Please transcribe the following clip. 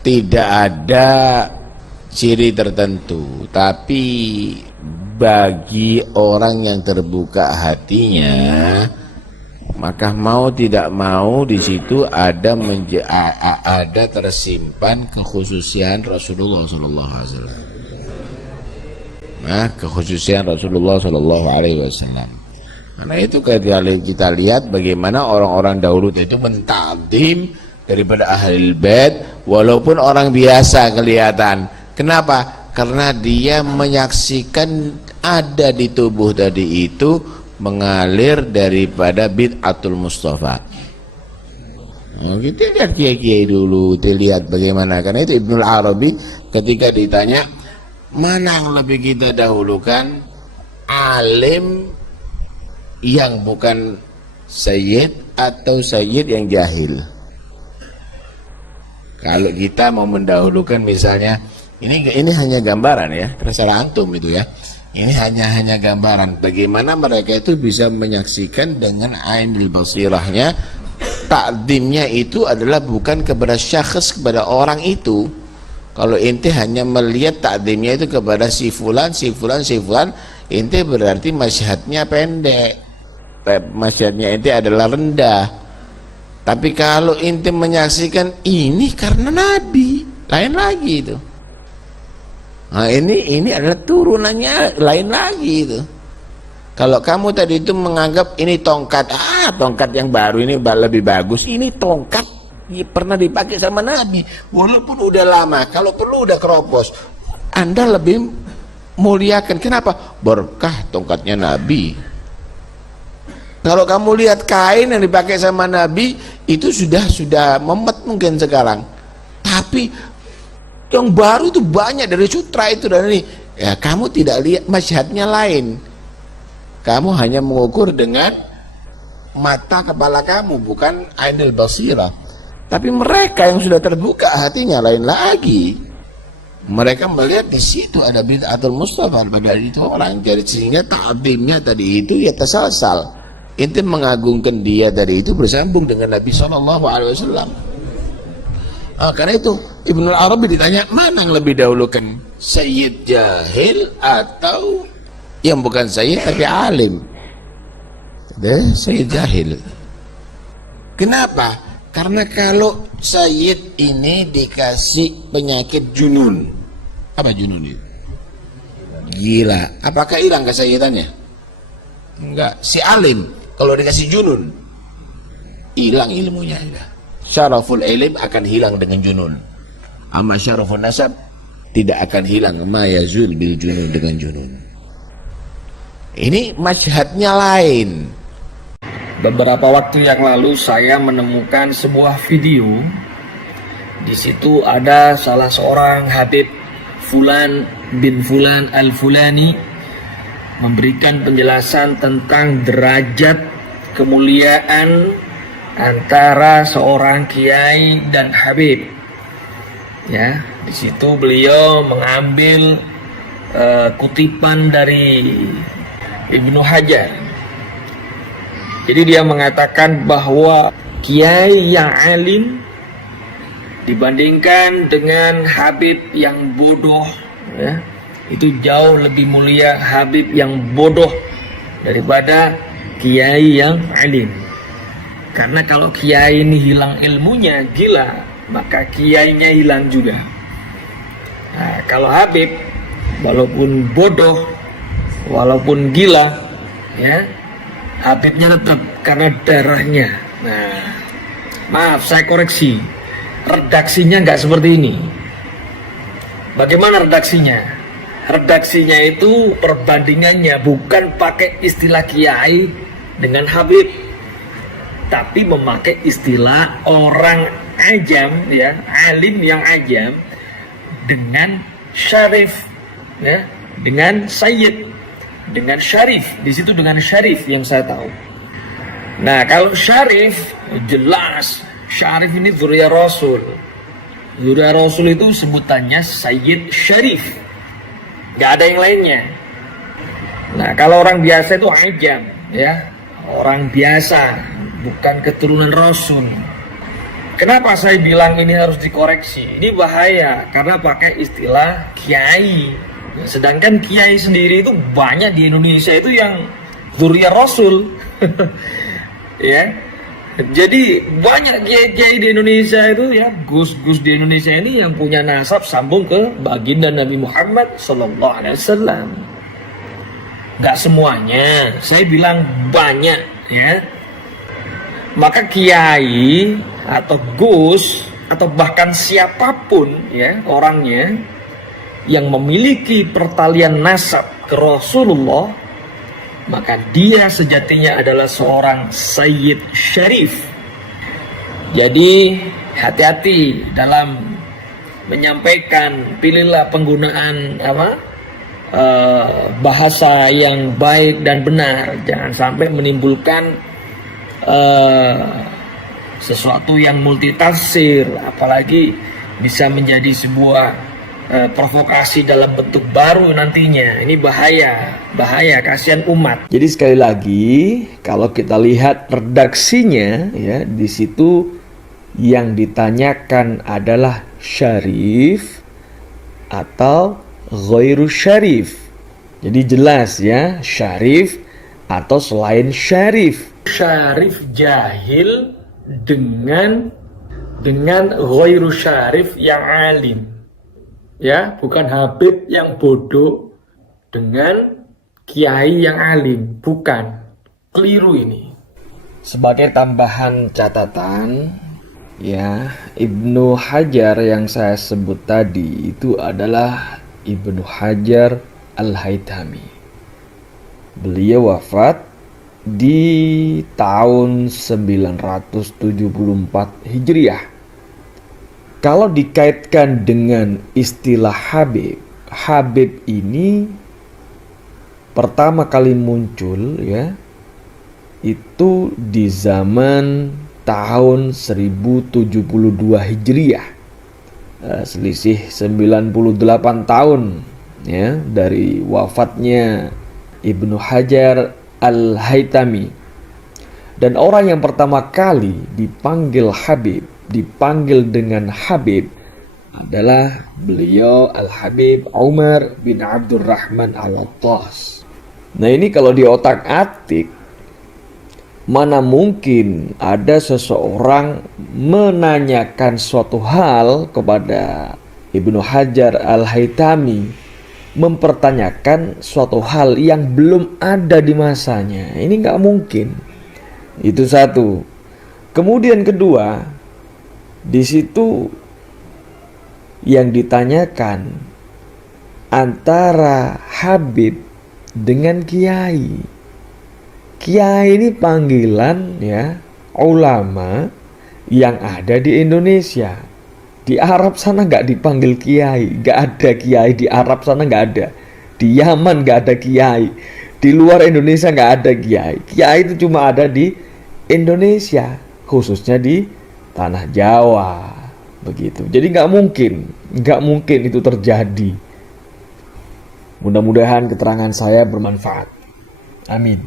tidak ada ciri tertentu, tapi bagi orang yang terbuka hatinya, maka mau tidak mau di situ ada tersimpan kekhususian Rasulullah Sallallahu Alaihi Wasallam. Nah, kekhususian Rasulullah Sallallahu Alaihi Wasallam. Karena itu kita lihat bagaimana orang-orang dahulu itu mentakdim daripada ahlul bait, walaupun orang biasa kelihatan. Kenapa? Karena dia menyaksikan ada di tubuh tadi itu mengalir daripada bid'atul Mustafa. Kita lihat kiai-kiai dulu, kita lihat bagaimana. Karena itu Ibnul Arabi ketika ditanya mana yang lebih kita dahulukan, alim yang bukan sayyid atau sayyid yang jahil. Kalau kita mau mendahulukan misalnya, ini hanya gambaran ya, terserah antum itu ya. Ini hanya gambaran bagaimana mereka itu bisa menyaksikan dengan ainul basirahnya. Takdimnya itu adalah bukan kepada syakhs, kepada orang itu. Kalau ente hanya melihat takdimnya itu kepada si fulan, ente berarti masyhadnya pendek, masyhadnya ente adalah rendah. Tapi kalau ente menyaksikan ini karena Nabi, lain lagi itu. Nah, ini adalah turunannya lain lagi itu. Kalau kamu tadi itu menganggap ini tongkat, tongkat yang baru ini lebih bagus, ini tongkat pernah dipakai sama Nabi, walaupun udah lama, kalau perlu udah keropos, Anda lebih muliakan. Kenapa? Berkah tongkatnya Nabi. Kalau kamu lihat kain yang dipakai sama Nabi itu sudah memet mungkin sekarang, tapi yang baru itu banyak dari sutra itu dan ini. Ya, kamu tidak lihat masyhadnya lain. Kamu hanya mengukur dengan mata kepala kamu, bukan ainul basirah. Tapi mereka yang sudah terbuka hatinya lain lagi. Mereka melihat di situ ada bid'atul Mustafa, padahal itu orang jadi, sehingga ta'zimnya tadi itu ya tasalsal. Inti mengagungkan dia tadi itu bersambung dengan Nabi Sallallahu Alaihi Wasallam. Karena itu Ibnul Arabi ditanya mana yang lebih dahulukan, sayyid jahil atau yang bukan sayyid tapi alim? Sayyid jahil. Kenapa? Karena kalau sayyid ini dikasih penyakit junun. Apa junun itu? Gila. Apakah hilang kesayyidannya? Enggak. Si alim kalau dikasih junun, hilang ilmunya. Syaraful ilm akan hilang dengan junun. Amma syarafun nasab tidak akan hilang, ma yazul bil junun, dengan junun. Ini masyhadnya lain. Beberapa waktu yang lalu saya menemukan sebuah video. Di situ ada salah seorang Habib Fulan bin Fulan al-Fulani memberikan penjelasan tentang derajat kemuliaan antara seorang kiai dan habib. Ya, di situ beliau mengambil kutipan dari Ibnu Hajar. Jadi dia mengatakan bahwa kiai yang alim dibandingkan dengan habib yang bodoh, ya, itu jauh lebih mulia habib yang bodoh daripada kiai yang alim. Karena kalau kiai ini hilang ilmunya, gila, maka kiainya hilang juga. Nah, kalau habib walaupun bodoh, walaupun gila, ya, habibnya tetap karena darahnya. Nah, maaf saya koreksi, redaksinya nggak seperti ini. Bagaimana redaksinya? Redaksinya itu perbandingannya bukan pakai istilah kiai dengan habib, tapi memakai istilah orang ajam, ya, alim yang ajam dengan syarif, ya, dengan sayyid, dengan syarif. Di situ dengan syarif yang saya tahu. Nah, kalau syarif jelas, syarif ini dzurriyyah Rasul. Dzurriyyah Rasul itu sebutannya sayyid syarif. Gak ada yang lainnya. Nah, kalau orang biasa itu ajam, ya, orang biasa, bukan keturunan Rasul. Kenapa saya bilang ini harus dikoreksi? Ini bahaya karena pakai istilah kiai. Sedangkan kiai sendiri itu banyak di Indonesia itu yang dzurriyyah Rasul. Ya. Jadi banyak kiai-kiai di Indonesia itu ya, gus-gus di Indonesia ini yang punya nasab sambung ke baginda Nabi Muhammad sallallahu alaihi wasallam. Gak semuanya, saya bilang banyak ya. Maka kiai atau gus atau bahkan siapapun ya orangnya yang memiliki pertalian nasab ke Rasulullah, maka dia sejatinya adalah seorang Sayyid Syarif. Jadi hati-hati dalam menyampaikan, pilihlah penggunaan bahasa yang baik dan benar, jangan sampai menimbulkan sesuatu yang multitafsir, apalagi bisa menjadi sebuah provokasi dalam bentuk baru nantinya. Ini bahaya, kasihan umat. Jadi sekali lagi, kalau kita lihat redaksinya ya, di situ yang ditanyakan adalah syarif atau ghairu syarif. Jadi jelas ya, syarif atau selain syarif. Syarif jahil dengan ghairu syarif yang alim. Ya, bukan Habib yang bodoh dengan kiai yang alim, bukan. Keliru ini. Sebagai tambahan catatan, ya, Ibnu Hajar yang saya sebut tadi itu adalah Ibnu Hajar Al-Haytami. Beliau wafat di tahun 974 Hijriah. Kalau dikaitkan dengan istilah Habib ini pertama kali muncul ya itu di zaman tahun 1072 Hijriah. Selisih 98 tahun ya dari wafatnya Ibnu Hajar Al-Haytami. Dan orang yang pertama kali dipanggil dengan Habib adalah beliau Al-Habib Umar bin Abdurrahman Al-Attas. Nah, ini kalau di otak-atik, mana mungkin ada seseorang menanyakan suatu hal kepada Ibnu Hajar Al-Haytami, mempertanyakan suatu hal yang belum ada di masanya. Ini nggak mungkin. Itu satu. Kemudian kedua, di situ yang ditanyakan antara Habib dengan Kiai. Kiai ini panggilan ya ulama yang ada di Indonesia. Di Arab sana nggak dipanggil Kiai, nggak ada Kiai di Arab sana, nggak ada. Di Yaman nggak ada Kiai. Di luar Indonesia nggak ada Kiai. Kiai itu cuma ada di Indonesia, khususnya di tanah Jawa, begitu. Jadi nggak mungkin itu terjadi. Mudah-mudahan keterangan saya bermanfaat. Amin.